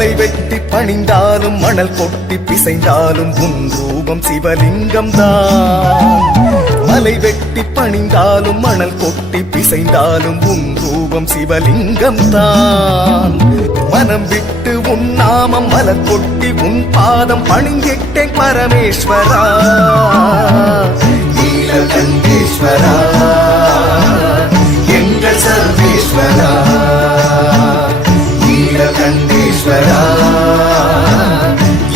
மலை வெட்டி பணிந்தாலும் மணல் கொட்டி பிசைந்தாலும் உன் ரூபம் சிவலிங்கம் தான். மலை வெட்டி பணிந்தாலும் மணல் கொட்டி பிசைந்தாலும் உன் ரூபம் சிவலிங்கம் தான். மனம் விட்டு உன் நாமம் மலர் கொட்டி உன் பாதம் பணிந்திட்டேன் பரமேஸ்வரா நீலகண்டேஸ்வரா எங்கள் சர்வேஸ்வரா நீலகண்டேஸ்வரா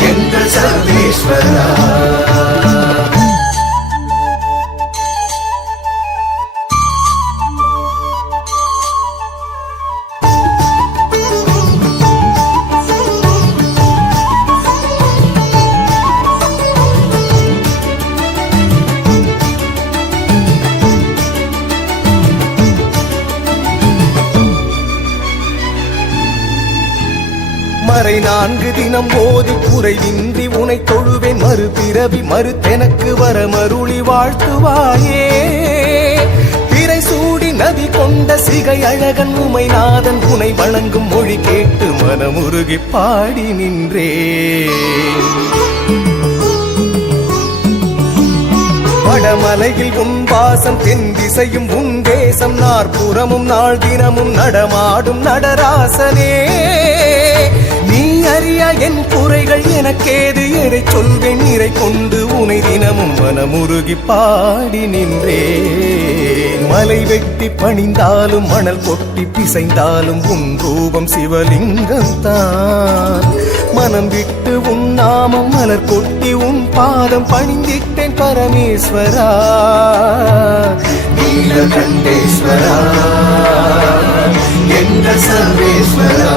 எங்கள் சர்வேஸ்வரா. மறை 4 தினம் ஓதி குறைவின்றி உனை தொழுவேன் மறுபிறவி மறுத்தெனக்கு வர மருளி வாழ்த்துவாயே. பிறை சூடி நதி கொண்ட சிகை அழகன் உமைநாதன் உனை வணங்கும் மொழி கேட்டு மனமுருகி பாடி நின்றே. வடமலையில் உன் வாசம் தென் திசையும் உன் தேசம் நாற்புறமும் நாள் தினமும் நடமாடும் நடராசனே. நீ அறிய என் குறைகள் எனக்கேது எதை சொல்வேன் நிறை கொண்டு உனை தினமும் மனமுருகி பாடி நின்றே. மலை வெட்டி பணிந்தாலும் மணல் கொட்டி பிசைந்தாலும் உன் ரூபம் சிவலிங்கம் தான். மனம் விட்டு உன் நாமம் மலர் கொட்டி உன் பாதம் பணிந்திட்டேன் பரமேஸ்வரா நீலகண்டேஸ்வரா எங்கள் சர்வேஸ்வரா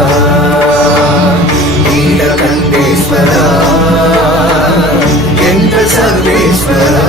நீலகண்டேஸ்வரா எங்கள் சர்வேஸ்வரா.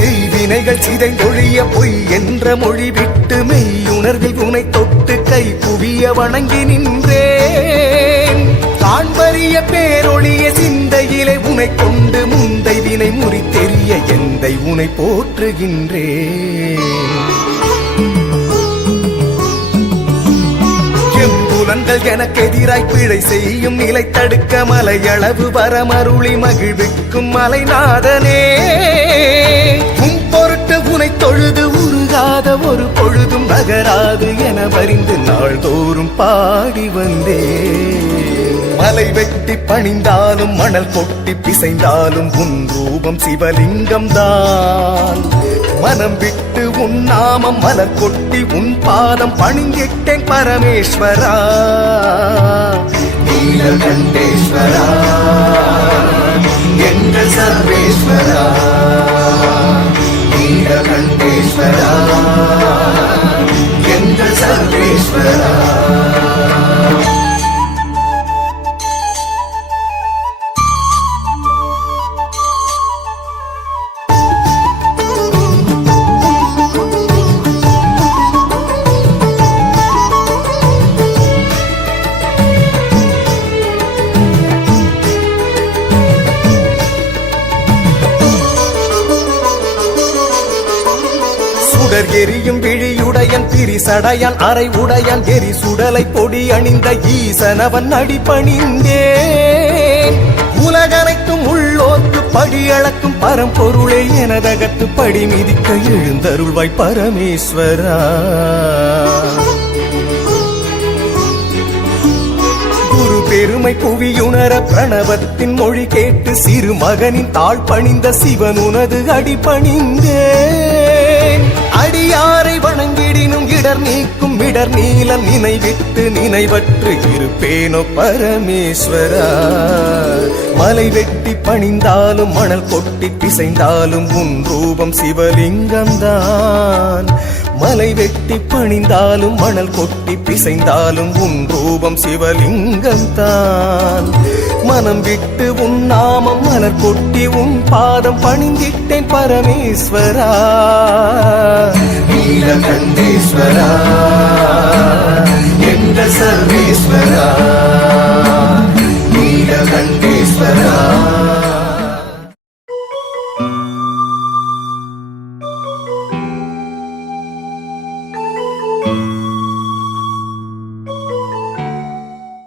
செய்வினைகள் சிதைந்தொழிய பொய் என்ற மொழி விட்டு மெய்யுணர்வில் உனை தொட்டு கை குவிய வணங்கி நின்றேன். காண்பறிய பேரொழிய சிந்தையிலே உனை கொண்டு முந்தை வினை முறித்தெறிய எந்தை உனை போற்றுகின்றேன். எம்புலன்கள் எனக்கு எதிராய் பிழை செய்யும் நிலை தடுக்க மலையளவு வரமருளி மகிழ்விக்கும் மலைநாதனே, உன் பொருட்டு உனை தொழுது உருகாத ஒரு பொழுதும் நகராது என வரிந்து நாள்தோறும் பாடி வந்தேன். மலை வெட்டி பணிந்தாலும் மணல் கொட்டி பிசைந்தாலும் உன் ரூபம் சிவலிங்கம் தான். மனம் விட்டு உன் நாமம் மலர் கொட்டி உன் பாதம் பணிந்திட்டேன் பரமேஸ்வரா. நீலகண்டேஸ்வரா என்ற சர்வேஸ்வரா, நீலகண்டேஸ்வரா என்ற சர்வேஸ்வரா. எரியும் விழியுடையன் பிரிசடையான் அரை உடையான் எரி சுடலை பொடி அணிந்த ஈசனவன் அடிபணிந்தேன். உலகனைத்தும் உள்ளோர்க்கு படி அளக்கும் பரம்பொருளே எனதகத்து படி மிதிக்க எழுந்தருள்வாய் பரமேஸ்வரா. குரு பெருமை புவியுணர பிரணவத்தின் மொழி கேட்டு சிறு மகனின் தாழ் பணிந்த சிவன் உனது அடிபணிந்தேன். அடியாரை வணங்கிடினும் இடர் நீக்கும் இடர் நீலம் நினைவிட்டு நினைவற்று இருப்பேனோ பரமேஸ்வரா. மலை வெட்டி பணிந்தாலும் மணல் கொட்டி பிசைந்தாலும் உன் ரூபம் சிவலிங்கம்தான். மலை வெட்டி பணிந்தாலும் மணல் கொட்டி பிசைந்தாலும் உன் ரூபம் சிவலிங்கம்தான். மனம் விட்டு உன் நாமம் மலர் கொட்டி உன் பாதம் பணிந்திட்டேன் பரமேஸ்வரா. நீலகண்டேஸ்வரா என்ற சர்வேஸ்வரா, நீலகண்டேஸ்வரா.